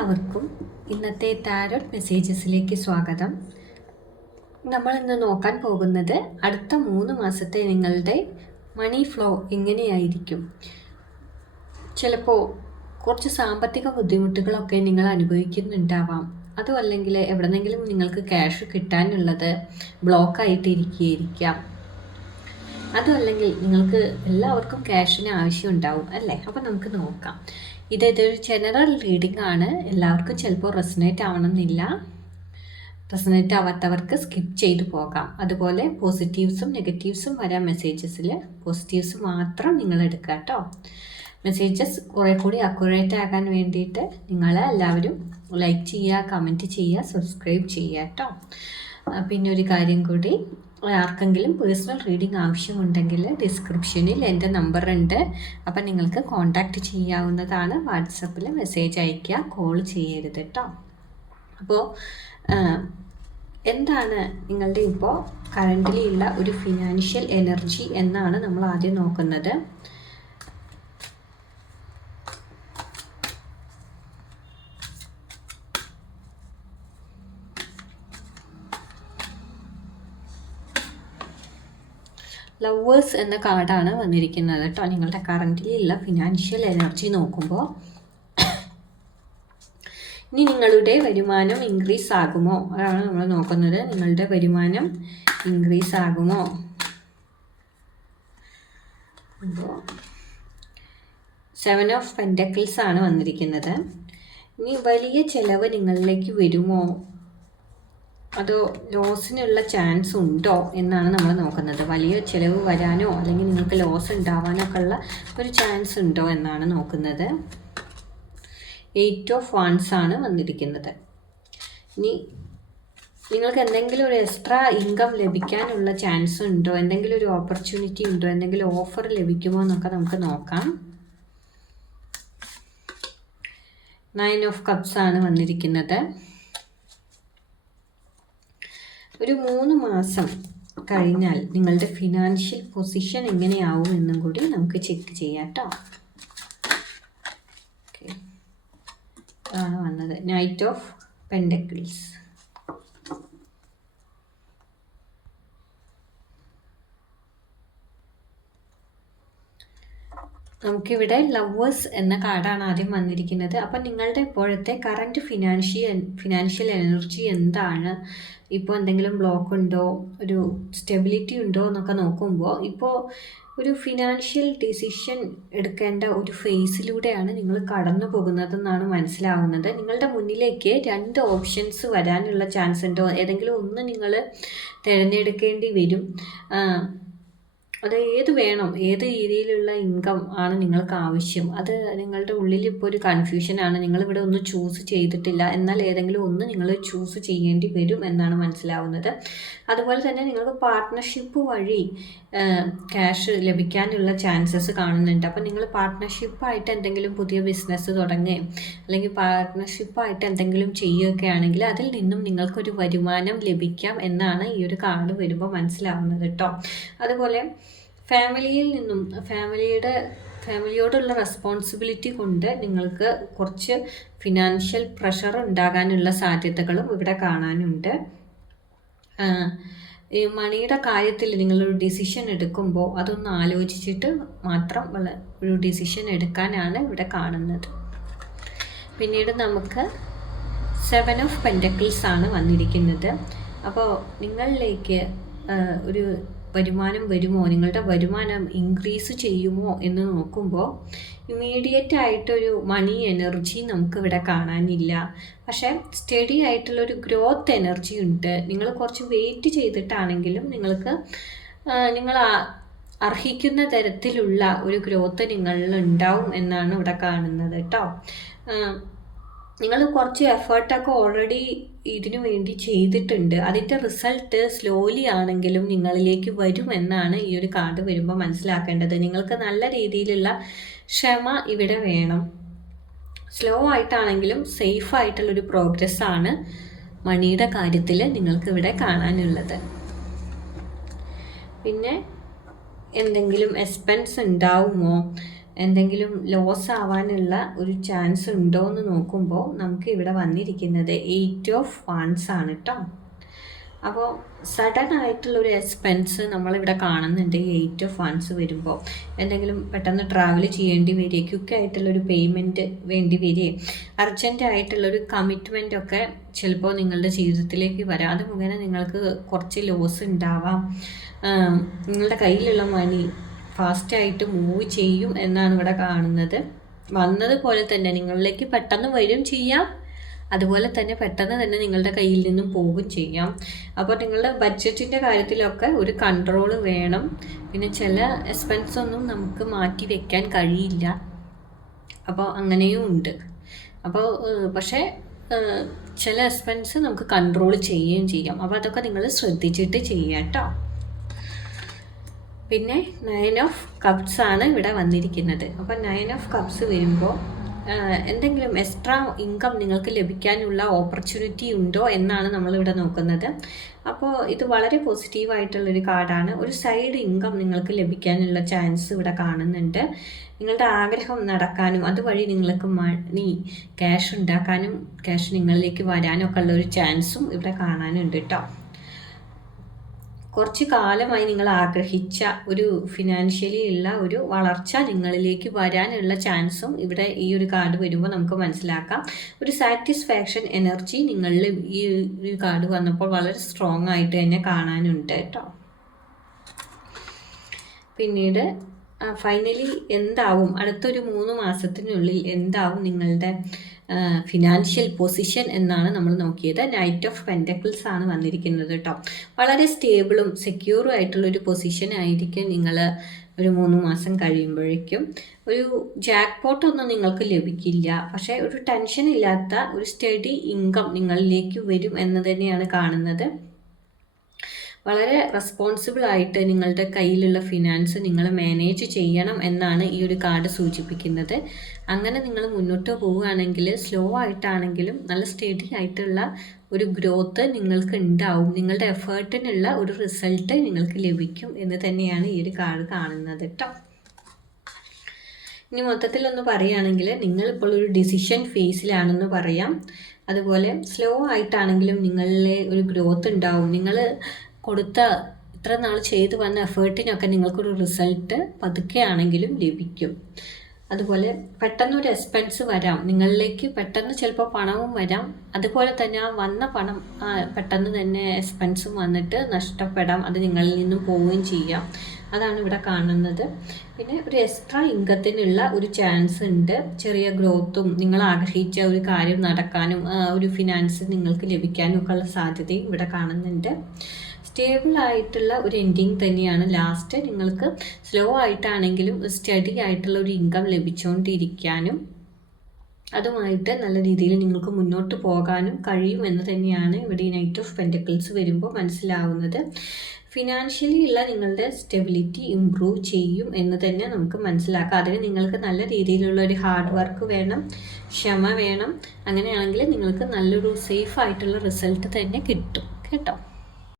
എല്ലാവർക്കും ഇന്നത്തെ ടാരോട്ട് മെസ്സേജസിലേക്ക് സ്വാഗതം. നമ്മൾ ഇന്ന് നോക്കാൻ പോകുന്നത് അടുത്ത 3 മാസത്തെ നിങ്ങളുടെ മണി ഫ്ലോ എങ്ങനെയായിരിക്കും. ചിലപ്പോൾ കുറച്ച് സാമ്പത്തിക ബുദ്ധിമുട്ടുകളൊക്കെ നിങ്ങൾ അനുഭവിക്കുന്നുണ്ടാവാം. അതും അല്ലെങ്കിൽ എവിടെന്നെങ്കിലും നിങ്ങൾക്ക് ക്യാഷ് കിട്ടാനുള്ളത് ബ്ലോക്കായിട്ടിരിക്കുകയായിരിക്കാം. അതും അല്ലെങ്കിൽ നിങ്ങൾക്ക് എല്ലാവർക്കും ക്യാഷിന് ആവശ്യമുണ്ടാവും അല്ലേ. അപ്പോൾ നമുക്ക് നോക്കാം. ഇതൊരു ജനറൽ റീഡിംഗ് ആണ്. എല്ലാവർക്കും ചിലപ്പോൾ റെസനേറ്റ് ആവണമെന്നില്ല. റെസനേറ്റ് ആവാത്തവർക്ക് സ്കിപ്പ് ചെയ്തു പോകാം. അതുപോലെ പോസിറ്റീവ്സും നെഗറ്റീവ്സും വരാം മെസ്സേജസിൽ. പോസിറ്റീവ്സ് മാത്രം നിങ്ങൾ എടുക്കുക കേട്ടോ. മെസ്സേജസ് കുറേ കൂടി അക്യുറേറ്റ് ആകാൻ വേണ്ടിയിട്ട് നിങ്ങൾ എല്ലാവരും ലൈക്ക് ചെയ്യുക, കമൻറ്റ് ചെയ്യുക, സബ്സ്ക്രൈബ് ചെയ്യുക കേട്ടോ. പിന്നെ ഒരു കാര്യം കൂടി, ആർക്കെങ്കിലും പേഴ്സണൽ റീഡിംഗ് ആവശ്യമുണ്ടെങ്കിൽ ഡിസ്ക്രിപ്ഷനിൽ എൻ്റെ നമ്പർ ഉണ്ട്. അപ്പം നിങ്ങൾക്ക് കോൺടാക്റ്റ് ചെയ്യാവുന്നതാണ്. വാട്സപ്പിൽ മെസ്സേജ് അയയ്ക്കുക, കോൾ ചെയ്യരുത് കേട്ടോ. അപ്പോൾ എന്താണ് നിങ്ങളുടെ ഇപ്പോൾ കറൻ്റിലി ഉള്ള ഒരു ഫിനാൻഷ്യൽ എനർജി എന്നാണ് നമ്മൾ ആദ്യം നോക്കുന്നത്. ലവേഴ്സ് എന്ന കാർഡാണ് വന്നിരിക്കുന്നത് കേട്ടോ. നിങ്ങളുടെ കറൻ്റിലി ഉള്ള ഫിനാൻഷ്യൽ എനർജി നോക്കുമ്പോൾ ഇനി നിങ്ങളുടെ വരുമാനം ഇൻക്രീസ് ആകുമോ അതാണ് നമ്മൾ നോക്കുന്നത്. നിങ്ങളുടെ വരുമാനം ഇൻക്രീസ് ആകുമോ. അപ്പോൾ 7 ഓഫ് പെൻറ്റക്കിൾസ് ആണ് വന്നിരിക്കുന്നത്. ഇനി വലിയ ചിലവ് നിങ്ങളിലേക്ക് വരുമോ അതോ ലോസിനുള്ള ചാൻസ് ഉണ്ടോ എന്നാണ് നമ്മൾ നോക്കുന്നത്. വലിയ ചിലവ് വരാനോ അല്ലെങ്കിൽ നിങ്ങൾക്ക് ലോസ് ഉണ്ടാവാനോ ഒക്കെ ഉള്ള ഒരു ചാൻസ് ഉണ്ടോ എന്നാണ് നോക്കുന്നത്. 8 ഓഫ് വാൻഡ്സ് ആണ് വന്നിരിക്കുന്നത്. ഇനി നിങ്ങൾക്ക് എന്തെങ്കിലും ഒരു എക്സ്ട്രാ ഇൻകം ലഭിക്കാനുള്ള ചാൻസ് ഉണ്ടോ, എന്തെങ്കിലും ഒരു ഓപ്പർച്യൂണിറ്റി ഉണ്ടോ, എന്തെങ്കിലും ഓഫർ ലഭിക്കുമോ എന്നൊക്കെ നമുക്ക് നോക്കാം. 9 ഓഫ് കപ്സ് ആണ് വന്നിരിക്കുന്നത്. ഒരു 3 മാസം കഴിഞ്ഞാൽ നിങ്ങളുടെ ഫിനാൻഷ്യൽ പൊസിഷൻ എങ്ങനെയാവും എന്നും കൂടി നമുക്ക് ചെക്ക് ചെയ്യാം കേട്ടോ. ഓക്കെ, അതാണ് വന്നത്. Knight of pentacles. നമുക്കിവിടെ ലവേഴ്സ് എന്ന കാർഡാണ് ആദ്യം വന്നിരിക്കുന്നത്. അപ്പം നിങ്ങളുടെ ഇപ്പോഴത്തെ കറൻറ്റ് ഫിനാൻഷ്യൽ എനർജി എന്താണ്, ഇപ്പോൾ എന്തെങ്കിലും ബ്ലോക്ക് ഉണ്ടോ, ഒരു സ്റ്റെബിലിറ്റി ഉണ്ടോ എന്നൊക്കെ നോക്കുമ്പോൾ ഇപ്പോൾ ഒരു ഫിനാൻഷ്യൽ ഡിസിഷൻ എടുക്കേണ്ട ഒരു ഫേസിലൂടെയാണ് നിങ്ങൾ കടന്നു പോകുന്നതെന്നാണ് മനസ്സിലാവുന്നത്. നിങ്ങളുടെ മുന്നിലേക്ക് 2 ഓപ്ഷൻസ് വരാനുള്ള ചാൻസ് ഉണ്ടോ, ഏതെങ്കിലും ഒന്ന് നിങ്ങൾ തിരഞ്ഞെടുക്കേണ്ടി വരും. അത് ഏത് വേണം, ഏത് രീതിയിലുള്ള ഇൻകം ആണ് നിങ്ങൾക്ക് ആവശ്യം, അത് നിങ്ങളുടെ ഉള്ളിൽ ഇപ്പോൾ ഒരു കൺഫ്യൂഷനാണ്. നിങ്ങളിവിടെ ഒന്ന് ചൂസ് ചെയ്തിട്ടില്ല, എന്നാൽ ഏതെങ്കിലും ഒന്ന് നിങ്ങൾ ചൂസ് ചെയ്യേണ്ടി വരും എന്നാണ് മനസ്സിലാവുന്നത്. അതുപോലെ തന്നെ നിങ്ങൾക്ക് പാർട്ട്ണർഷിപ്പ് വഴി ക്യാഷ് ലഭിക്കാനുള്ള ചാൻസസ് കാണുന്നുണ്ട്. അപ്പം നിങ്ങൾ പാർട്ട്ണർഷിപ്പായിട്ട് എന്തെങ്കിലും പുതിയ ബിസിനസ് തുടങ്ങുകയും അല്ലെങ്കിൽ പാർട്ട്ണർഷിപ്പായിട്ട് എന്തെങ്കിലും ചെയ്യുകയൊക്കെ ആണെങ്കിൽ അതിൽ നിന്നും നിങ്ങൾക്കൊരു വരുമാനം ലഭിക്കാം എന്നാണ് ഈ ഒരു കാർഡ് വരുമ്പോൾ മനസ്സിലാവുന്നത് കേട്ടോ. അതുപോലെ ഫാമിലിയിൽ നിന്നും ഫാമിലിയോടുള്ള റെസ്പോൺസിബിലിറ്റി കൊണ്ട് നിങ്ങൾക്ക് കുറച്ച് ഫിനാൻഷ്യൽ പ്രഷർ ഉണ്ടാകാനുള്ള സാധ്യതകളും ഇവിടെ കാണാനുണ്ട്. ഈ മണിയുടെ കാര്യത്തിൽ നിങ്ങളൊരു ഡിസിഷൻ എടുക്കുമ്പോൾ അതൊന്ന് ആലോചിച്ചിട്ട് മാത്രം ഒരു ഡിസിഷൻ എടുക്കാനാണ് ഇവിടെ കാണുന്നത്. പിന്നീട് നമുക്ക് 7 ഓഫ് പെൻറ്റക്കിൾസ് ആണ് വന്നിരിക്കുന്നത്. അപ്പോൾ നിങ്ങളിലേക്ക് ഒരു വരുമാനം വരുമോ, നിങ്ങളുടെ വരുമാനം ഇൻക്രീസ് ചെയ്യുമോ എന്ന് നോക്കുമ്പോൾ ഇമ്മീഡിയറ്റ് ആയിട്ടൊരു മണി എനർജി നമുക്കിവിടെ കാണാനില്ല. പക്ഷേ സ്റ്റഡി ആയിട്ടുള്ളൊരു ഗ്രോത്ത് എനർജി ഉണ്ട്. നിങ്ങൾ കുറച്ച് വെയിറ്റ് ചെയ്തിട്ടാണെങ്കിലും നിങ്ങൾക്ക് നിങ്ങൾ അർഹിക്കുന്ന തരത്തിലുള്ള ഒരു ഗ്രോത്ത് നിങ്ങളിൽ ഉണ്ടാവും എന്നാണ് ഇവിടെ കാണുന്നത് കേട്ടോ. നിങ്ങൾ കുറച്ച് എഫേർട്ടൊക്കെ ഓൾറെഡി ഇതിനു വേണ്ടി ചെയ്തിട്ടുണ്ട്. അതിൻ്റെ റിസൾട്ട് സ്ലോലി ആണെങ്കിലും നിങ്ങളിലേക്ക് വരുമെന്നാണ് ഈ ഒരു കാർഡ് വരുമ്പോൾ മനസ്സിലാക്കേണ്ടത്. നിങ്ങൾക്ക് നല്ല രീതിയിലുള്ള ക്ഷമ ഇവിടെ വേണം. സ്ലോ ആയിട്ടാണെങ്കിലും സേഫ് ആയിട്ടുള്ളൊരു പ്രോഗ്രസ്സാണ് മണിയുടെ കാര്യത്തിൽ നിങ്ങൾക്കിവിടെ കാണാനുള്ളത്. പിന്നെ എന്തെങ്കിലും എക്സ്പെൻസ് ഉണ്ടാവുമോ, എന്തെങ്കിലും ലോസ് ആവാനുള്ള ഒരു ചാൻസ് ഉണ്ടോ എന്ന് നോക്കുമ്പോൾ നമുക്ക് ഇവിടെ വന്നിരിക്കുന്നത് 8 ഓഫ് വാൻസ് ആണ് കേട്ടോ. അപ്പോൾ സഡൻ ആയിട്ടുള്ളൊരു എക്സ്പെൻസ് നമ്മളിവിടെ കാണുന്നുണ്ട്. 8 ഓഫ് വാൻസ് വരുമ്പോൾ എന്തെങ്കിലും പെട്ടെന്ന് ട്രാവൽ ചെയ്യേണ്ടി വരിക, ക്വിക്കായിട്ടുള്ളൊരു പേയ്മെൻറ്റ് വേണ്ടി വരിക, അർജൻറ്റ് ആയിട്ടുള്ളൊരു കമ്മിറ്റ്മെൻ്റ് ഒക്കെ ചിലപ്പോൾ നിങ്ങളുടെ ജീവിതത്തിലേക്ക് വരാം. അത് മുഖേന നിങ്ങൾക്ക് കുറച്ച് ലോസ് ഉണ്ടാവാം. നിങ്ങളുടെ കയ്യിലുള്ള മണി ഫാസ്റ്റായിട്ട് മൂവ് ചെയ്യും എന്നാണ് ഇവിടെ കാണുന്നത്. വന്നതുപോലെ തന്നെ നിങ്ങളിലേക്ക് പെട്ടെന്ന് വരും ചെയ്യാം, അതുപോലെ തന്നെ പെട്ടെന്ന് തന്നെ നിങ്ങളുടെ കയ്യിൽ നിന്നും പോകും ചെയ്യാം. അപ്പോൾ നിങ്ങളുടെ ബഡ്ജറ്റിൻ്റെ കാര്യത്തിലൊക്കെ ഒരു കൺട്രോൾ വേണം. പിന്നെ ചില എക്സ്പെൻസ് ഒന്നും നമുക്ക് മാറ്റി വെക്കാൻ കഴിയില്ല, അപ്പോൾ അങ്ങനെയും ഉണ്ട്. അപ്പോൾ പക്ഷേ ചില എക്സ്പെൻസ് നമുക്ക് കൺട്രോൾ ചെയ്യുകയും ചെയ്യാം. അപ്പോൾ അതൊക്കെ നിങ്ങൾ ശ്രദ്ധിച്ചിട്ട് ചെയ്യാം കേട്ടോ. പിന്നെ 9 ഓഫ് കപ്സ് ആണ് ഇവിടെ വന്നിരിക്കുന്നത്. അപ്പോൾ 9 ഓഫ് കപ്സ് വരുമ്പോൾ എന്തെങ്കിലും എക്സ്ട്രാ ഇൻകം നിങ്ങൾക്ക് ലഭിക്കാനുള്ള ഓപ്പർച്യൂണിറ്റി ഉണ്ടോ എന്നാണ് നമ്മളിവിടെ നോക്കുന്നത്. അപ്പോൾ ഇത് വളരെ പോസിറ്റീവായിട്ടുള്ളൊരു കാർഡാണ്. ഒരു സൈഡ് ഇൻകം നിങ്ങൾക്ക് ലഭിക്കാനുള്ള ചാൻസ് ഇവിടെ കാണുന്നുണ്ട്. നിങ്ങളുടെ ആഗ്രഹം നടക്കാനും അതുവഴി നിങ്ങൾക്ക് മണി ക്യാഷ് ഉണ്ടാക്കാനും ക്യാഷ് നിങ്ങളിലേക്ക് വരാനും ഒക്കെ ഉള്ള ഒരു ചാൻസും ഇവിടെ കാണാനുണ്ട് കേട്ടോ. കുറച്ച് കാലമായി നിങ്ങൾ ആഗ്രഹിച്ച ഒരു ഫിനാൻഷ്യലി ഉള്ള ഒരു വളർച്ച നിങ്ങളിലേക്ക് വരാനുള്ള ചാൻസും ഇവിടെ ഈ ഒരു കാർഡ് വരുമ്പോൾ നമുക്ക് മനസ്സിലാക്കാം. ഒരു സാറ്റിസ്ഫാക്ഷൻ എനർജി നിങ്ങളിൽ ഈ ഒരു കാർഡ് വന്നപ്പോൾ വളരെ സ്ട്രോങ് ആയിട്ട് തന്നെ കാണാനുണ്ട് കേട്ടോ. പിന്നീട് ഫൈനലി എന്താവും അടുത്തൊരു 3 മാസത്തിനുള്ളിൽ എന്താവും നിങ്ങളുടെ ഫിനാൻഷ്യൽ പൊസിഷൻ എന്നാണ് നമ്മൾ നോക്കിയത്. നൈറ്റ് ഓഫ് പെൻറ്റക്കിൾസ് ആണ് വന്നിരിക്കുന്നത് കേട്ടോ. വളരെ സ്റ്റേബിളും സെക്യൂറും ആയിട്ടുള്ളൊരു പൊസിഷൻ ആയിരിക്കും നിങ്ങൾ ഒരു 3 മാസം കഴിയുമ്പോഴേക്കും. ഒരു ജാക്ക് പോട്ടൊന്നും നിങ്ങൾക്ക് ലഭിക്കില്ല, പക്ഷേ ഒരു ടെൻഷൻ ഇല്ലാത്ത ഒരു സ്റ്റഡി ഇൻകം നിങ്ങളിലേക്ക് വരും എന്ന് തന്നെയാണ് കാണുന്നത്. വളരെ റെസ്പോൺസിബിൾ ആയിട്ട് നിങ്ങളുടെ കയ്യിലുള്ള ഫിനാൻസ് നിങ്ങൾ മാനേജ് ചെയ്യണം എന്നാണ് ഈ ഒരു കാർഡ് സൂചിപ്പിക്കുന്നത്. അങ്ങനെ നിങ്ങൾ മുന്നോട്ട് പോവുകയാണെങ്കിൽ സ്ലോ ആയിട്ടാണെങ്കിലും നല്ല സ്റ്റഡി ആയിട്ടുള്ള ഒരു ഗ്രോത്ത് നിങ്ങൾക്ക് ഉണ്ടാവും. നിങ്ങളുടെ എഫേർട്ടിനുള്ള ഒരു റിസൾട്ട് നിങ്ങൾക്ക് ലഭിക്കും എന്ന് തന്നെയാണ് ഈ ഒരു കാർഡ് കാണുന്നത് കേട്ടോ. ഇനി മൊത്തത്തിലൊന്ന് പറയുകയാണെങ്കിൽ നിങ്ങളിപ്പോൾ ഒരു ഡിസിഷൻ ഫേസിലാണെന്ന് പറയാം. അതുപോലെ സ്ലോ ആയിട്ടാണെങ്കിലും നിങ്ങളിലെ ഒരു ഗ്രോത്ത് ഉണ്ടാവും. നിങ്ങൾ കൊടുത്ത ഇത്ര നാൾ ചെയ്തു വന്ന എഫേർട്ടിനൊക്കെ നിങ്ങൾക്കൊരു റിസൾട്ട് പതുക്കെ ആണെങ്കിലും ലഭിക്കും. അതുപോലെ പെട്ടെന്നൊരു എക്സ്പെൻസ് വരാം നിങ്ങളിലേക്ക്, പെട്ടെന്ന് ചിലപ്പോൾ പണവും വരാം. അതുപോലെ തന്നെ ആ വന്ന പണം പെട്ടെന്ന് തന്നെ എക്സ്പെൻസും വന്നിട്ട് നഷ്ടപ്പെടാം, അത് നിങ്ങളിൽ നിന്നും പോവുകയും ചെയ്യാം. അതാണ് ഇവിടെ കാണുന്നത്. പിന്നെ ഒരു എക്സ്ട്രാ ഇൻകത്തിനുള്ള ഒരു ചാൻസ് ഉണ്ട്. ചെറിയ ഗ്രോത്തും നിങ്ങൾ ആഗ്രഹിച്ച ഒരു കാര്യം നടക്കാനും ഒരു ഫിനാൻസ് നിങ്ങൾക്ക് ലഭിക്കാനും ഒക്കെ ഉള്ള സാധ്യതയും ഇവിടെ കാണുന്നുണ്ട്. സ്റ്റേബിൾ ആയിട്ടുള്ള ഒരു എൻഡിങ് തന്നെയാണ് ലാസ്റ്റ്. നിങ്ങൾക്ക് സ്ലോ ആയിട്ടാണെങ്കിലും സ്റ്റഡി ആയിട്ടുള്ള ഒരു ഇൻകം ലഭിച്ചുകൊണ്ടിരിക്കാനും അതുമായിട്ട് നല്ല രീതിയിൽ നിങ്ങൾക്ക് മുന്നോട്ട് പോകാനും കഴിയുമെന്ന് തന്നെയാണ് ഇവിടെ ഈ നൈറ്റ് ഓഫ് പെൻറ്റക്കിൾസ് വരുമ്പോൾ മനസ്സിലാവുന്നത്. ഫിനാൻഷ്യലി ഉള്ള നിങ്ങളുടെ സ്റ്റെബിലിറ്റി ഇംപ്രൂവ് ചെയ്യും എന്ന് തന്നെ നമുക്ക് മനസ്സിലാക്കാം. അതിന് നിങ്ങൾക്ക് നല്ല രീതിയിലുള്ള ഒരു ഹാർഡ് വർക്ക് വേണം, ക്ഷമ വേണം. അങ്ങനെയാണെങ്കിൽ നിങ്ങൾക്ക് നല്ലൊരു സേഫ് ആയിട്ടുള്ള റിസൾട്ട് തന്നെ കിട്ടും കേട്ടോ.